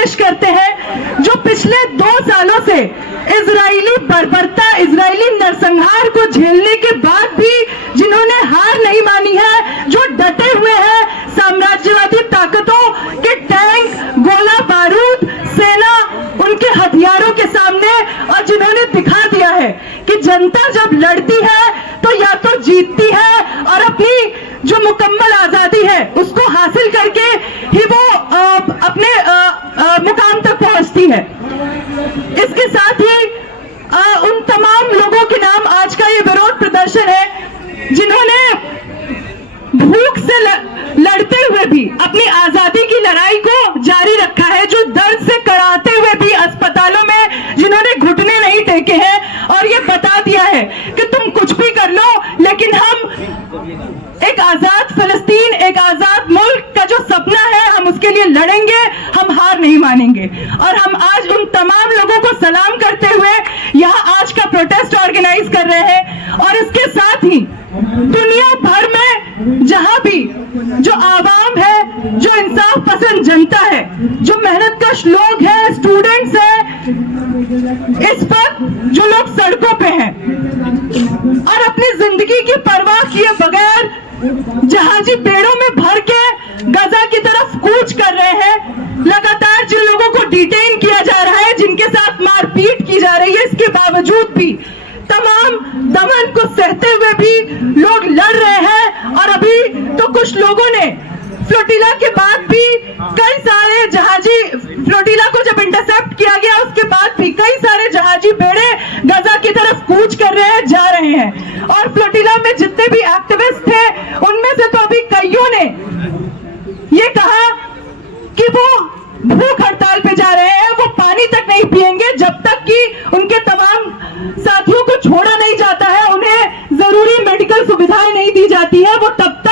पेश करते हैं जो पिछले 2 सालों से इजरायली बर्बरता, इजरायली नरसंहार को झेलने के बाद भी जिन्होंने हार नहीं मानी है, जो डटे हुए हैं साम्राज्यवादी ताकतों के टैंक, गोला बारूद, सेना, उनके हथियारों के सामने, और जिन्होंने दिखा दिया है कि जनता जब लड़ती है तो या तो जीतती है और अपनी जो मुकम्मल आजादी है उसको हासिल करके ही वो अपने मुकाम तक पहुंचती है। इसके साथ ही उन तमाम लोगों के नाम आज का ये विरोध प्रदर्शन है जिन्होंने भूख से लड़ते हुए भी अपनी आजादी की लड़ाई को जारी रखा है, जो दर्द से कराहते हुए भी अस्पतालों में जिन्होंने घुटने नहीं टेके हैं और ये बता दिया है कि तुम कुछ भी कर लो लेकिन हम एक आजाद फिलिस्तीन, एक आजाद मुल्क का जो सपना है हम उसके लिए लड़ेंगे, हम हार नहीं मानेंगे। और हम आज उन तमाम लोगों को सलाम करते हुए यहाँ आज का प्रोटेस्ट ऑर्गेनाइज कर रहे हैं। और इसके साथ ही दुनिया भर में जहां भी जो आवाम है, जो इंसाफ पसंद जनता है, जो मेहनतकश लोग हैं, स्टूडेंट्स हैं, इस वक्त जो लोग सड़कों पे हैं और अपनी जिंदगी की परवाह किए बगैर जहाजी बेड़ों में भर के गजा की तरफ कूच कर रहे हैं, लगातार जिन लोगों को डिटेन किया जा रहा है, जिनके साथ मारपीट की जा रही है, इसके बावजूद भी तमाम दमन को सहते हुए भी लोग लड़ रहे हैं। और अभी तो कुछ लोगों ने फ्लोटिला के बाद भी कई सारे जहाजी, फ्लोटिला को जब इंटरसेप्ट किया गया उसके बाद भी कई सारे जहाजी बेड़े गजा की तरफ कूच कर रहे हैं, जा रहे हैं। और फ्लोटिला में जितने भी एक्टिविस्ट थे उनमें से तो अभी कईयों ने ये कहा कि वो भूख हड़ताल पे जा रहे हैं, वो पानी तक नहीं पिएंगे जब तक कि उनके तमाम साथियों को छोड़ा नहीं जाता है, उन्हें जरूरी मेडिकल सुविधाएं नहीं दी जाती है, वो तब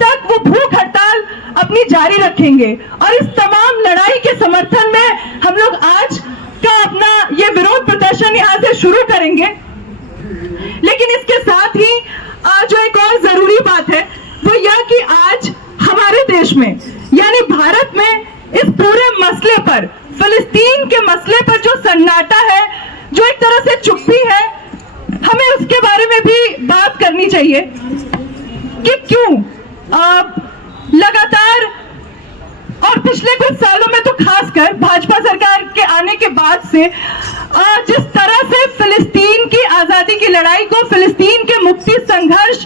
तक वो भूख हड़ताल अपनी जारी रखेंगे। और इस तमाम लड़ाई के समर्थन में हम लोग आज का अपना ये विरोध प्रदर्शन यहाँ से शुरू करेंगे। लेकिन इसके साथ ही जो एक और जरूरी बात है वो यह कि आज हमारे देश में यानी भारत में इस पूरे मसले पर, फिलिस्तीन के मसले पर जो सन्नाटा है, जो एक तरह से चुप्पी है, हमें उसके बारे में भी बात करनी चाहिए कि क्यों लगातार और पिछले कुछ सालों में तो खासकर भाजपा सरकार के आने के बाद से जिस तरह से फिलिस्तीन की आजादी की लड़ाई को, फिलिस्तीन के मुक्ति संघर्ष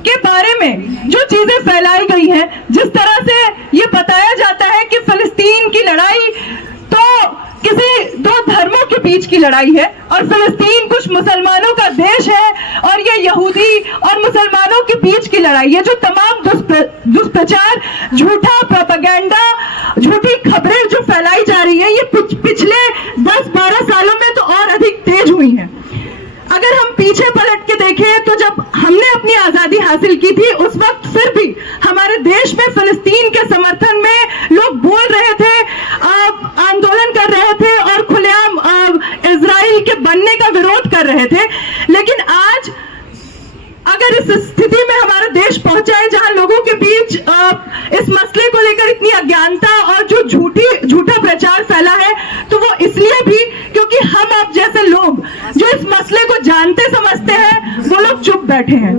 के बारे में जो चीजें फैलाई गई हैं, जिस तरह से ये बताया जाता है कि फिलिस्तीन की लड़ाई तो किसी 2 धर्मों के बीच की लड़ाई है और फिलिस्तीन कुछ मुसलमानों का देश है और ये यहूदी और मुसलमानों के बीच की लड़ाई है, जो तमाम दुष्प्रचार, झूठा प्रोपेगेंडा, झूठी खबरें जो फैलाई जा रही है, ये पिछले 10-12 सालों में तो और अधिक तेज हुई हैं। अगर हम पीछे पलट के देखें तो जब हमने अपनी आजादी हासिल की थी उस वक्त फिर भी हमारे देश में फिलिस्तीन के समर्थन में लोग बोल रहे थे, आंदोलन कर रहे थे और खुलेआम इजराइल के बनने का विरोध कर रहे थे। लेकिन आज अगर इस स्थिति में हमारा देश पहुंचा है जहां लोगों के बीच इस मसले को लेकर इतनी अज्ञानता और जो झूठा प्रचार फैला है, तो वो इसलिए भी क्योंकि हम आप जैसे लोग जो इस मसले को जानते समझते हैं वो लोग चुप बैठे हैं।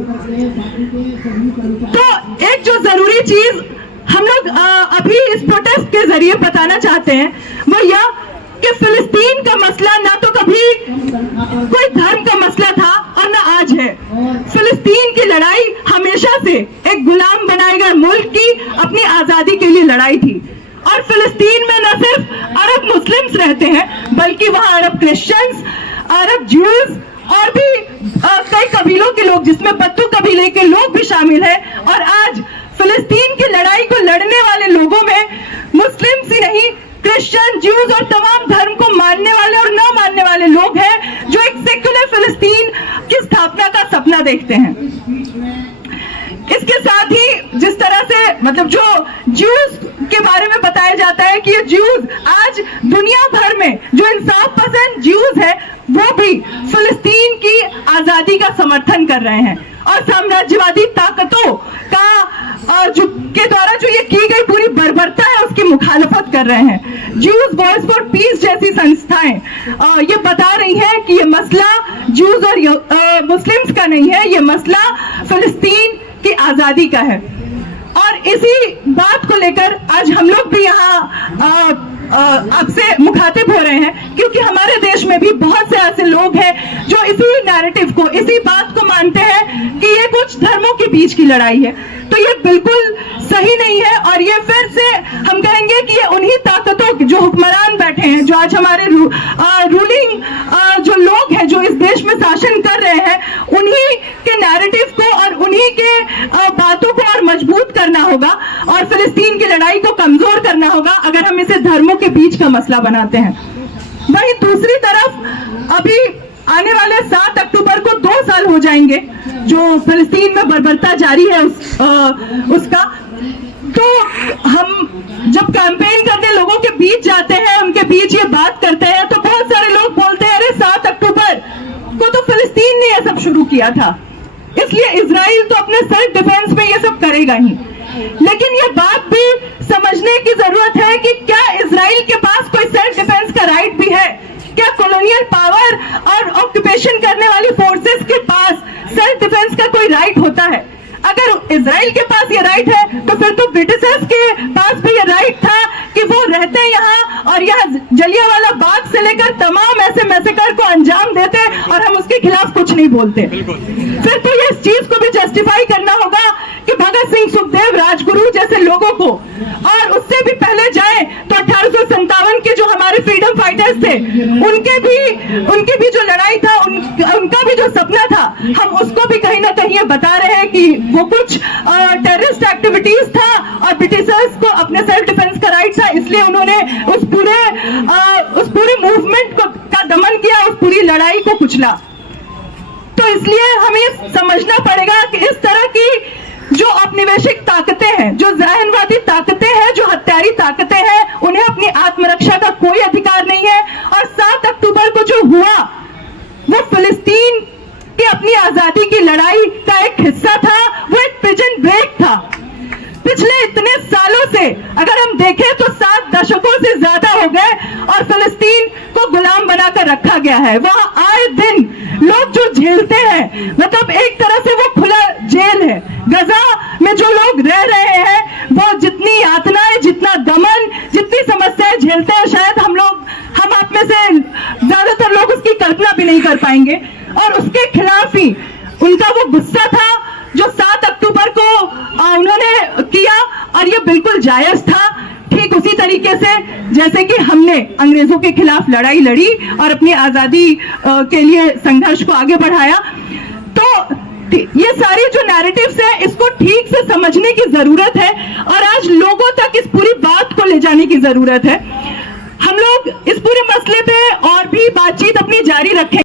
तो एक जो जरूरी चीज हम लोग अभी इस प्रोटेस्ट के जरिए बताना चाहते हैं वो यह कि फिलिस्तीन का मसला ना तो कभी कोई धर्म का मसला था और ना आज है। फिलिस्तीन की लड़ाई हमेशा से एक गुलाम बनाए गए मुल्क की अपनी आजादी के लिए लड़ाई थी। और फिलिस्तीन में न सिर्फ अरब मुस्लिम्स रहते हैं बल्कि वहां अरब क्रिश्चियंस, अरब ज्यूज और भी कई कबीलों के लोग, जिसमें बद्दू कबीले के लोग भी शामिल हैं। और आज फिलिस्तीन की लड़ाई को लड़ने वाले लोगों में मुस्लिम्स ही नहीं, क्रिश्चियन, ज्यूज और तमाम धर्म को मानने वाले और न मानने वाले लोग हैं जो एक सेक्युलर फिलिस्तीन की स्थापना का सपना देखते हैं। इसके साथ ही जिस तरह से मतलब जो ज्यूज के बारे में बताया जाता है कि ये ज्यूज आज दुनिया भर में जो इंसाफ पसंद ज्यूज है वो भी फिलिस्तीन की आजादी का समर्थन कर रहे हैं। और साम्राज्यवादी ताकतों का के द्वारा जो ये की गई पूरी बर्बरता रहे हैं। ज्यूज वॉइस फॉर पीस जैसी संस्थाएं ये बता रही हैं कि ये मसला ज्यूज और मुस्लिम्स का नहीं है, ये मसला फिलिस्तीन की आजादी का है। और इसी बात को लेकर आज हम लोग भी यहाँ आपसे मुखातिब हो रहे हैं, क्योंकि हमारे देश में भी बहुत से ऐसे लोग हैं जो इसी नैरेटिव को, इसी बात को मानते हैं कि ये कुछ धर्मों के बीच की लड़ाई है। तो ये बिल्कुल सही नहीं है। और ये फिर से हम कहेंगे कि ये उन्हीं ताकतों जो हुक्मरान बैठे हैं, जो आज हमारे रूलिंग जो लोग हैं जो इस देश में शासन कर रहे हैं, उन्हीं के नैरेटिव को और उन्हीं के बातों को और मजबूत करना होगा और फिलिस्तीन की लड़ाई को कमजोर करना होगा अगर हम इसे धर्मों के बीच का मसला बनाते हैं। वहीं दूसरी तरफ अभी आने वाले 7 अक्टूबर को 2 साल हो जाएंगे जो फिलिस्तीन में बर्बरता जारी है उसका। तो हम जब कैंपेन करने लोगों के बीच जाते हैं, उनके बीच ये बात करते हैं, तो बहुत सारे लोग बोलते हैं अरे 7 अक्टूबर को तो फिलिस्तीन ने ये सब शुरू किया था, इसलिए इजराइल तो अपने सेल्फ डिफेंस में ये सब करेगा ही। लेकिन ये बात भी समझने की जरूरत है कि क्या इजराइल के पास कोई सेल्फ डिफेंस का राइट भी है? क्या कॉलोनियल पावर और ऑक्यूपेशन करने वाली फोर्सेस के पास सेल्फ डिफेंस का कोई राइट होता है? अगर इजराइल के पास ये राइट है तो फिर तो ब्रिटिशर्स के पास भी ये राइट था कि वो रहते यहाँ और यहाँ जलियांवाला बाग से लेकर तमाम ऐसे मैसेकर को अंजाम देते और हम उसके खिलाफ कुछ नहीं बोलते। फिर तो ये इस चीज को भी जस्टिफाई करना होगा कि भगत सिंह, सुखदेव, राजगुरु जैसे लोगों को, और उससे भी पहले जाए तो 1857 के जो हमारे फ्रीडम फाइटर्स थे, उनकी भी जो लड़ाई था, उनका भी जो सपना था, हम उसको भी कहीं ना कहीं बता रहे हैं कि वो कुछ टेररिस्ट एक्टिविटीज था और ब्रिटिशर्स को अपने सेल्फ डिफेंस का राइट था, इसलिए उन्होंने उस पूरे मूवमेंट का दमन किया, उस पूरी लड़ाई को कुचला। तो इसलिए हमें समझना पड़ेगा कि इस तरह की जो औपनिवेशिक ताकतें हैं, जो ज़हनवादी ताकतें हैं, जो हत्यारी ताकतें हैं, उन्हें अपनी आत्मरक्षा का कोई अधिकार नहीं है। और 7 अक्टूबर को जो हुआ वो फिलिस्तीन की अपनी आजादी की लड़ाई का एक हिस्सा था, वो एक प्रिजन ब्रेक था। पिछले इतने सालों से अगर हम देखें तो 7 दशकों से ज्यादा हो गए और फिलिस्तीन को गुलाम बनाकर रखा गया है। वहां आए दिन लोग जो झेलते हैं, मतलब एक तरह से वो खुला जेल है। गजा में जो लोग रह रहे हैं वो जितनी यातनाएं, जितना दमन, जितनी समस्याएं झेलते हैं, शायद हम आप में से ज्यादातर लोग उसकी कल्पना भी नहीं कर पाएंगे। और उसके खिलाफ ही उनका वो गुस्सा था जो 7 अक्टूबर को उन्होंने किया, और ये बिल्कुल जायज था। ठीक उसी तरीके से जैसे कि हमने अंग्रेजों के खिलाफ लड़ाई लड़ी और अपनी आजादी के लिए संघर्ष को आगे बढ़ाया। तो ये सारी जो नैरेटिव्स है, इसको ठीक से समझने की जरूरत है और आज लोगों तक इस पूरी बात को ले जाने की जरूरत है। हम लोग इस पूरे मसले पे और भी बातचीत अपनी जारी रखें।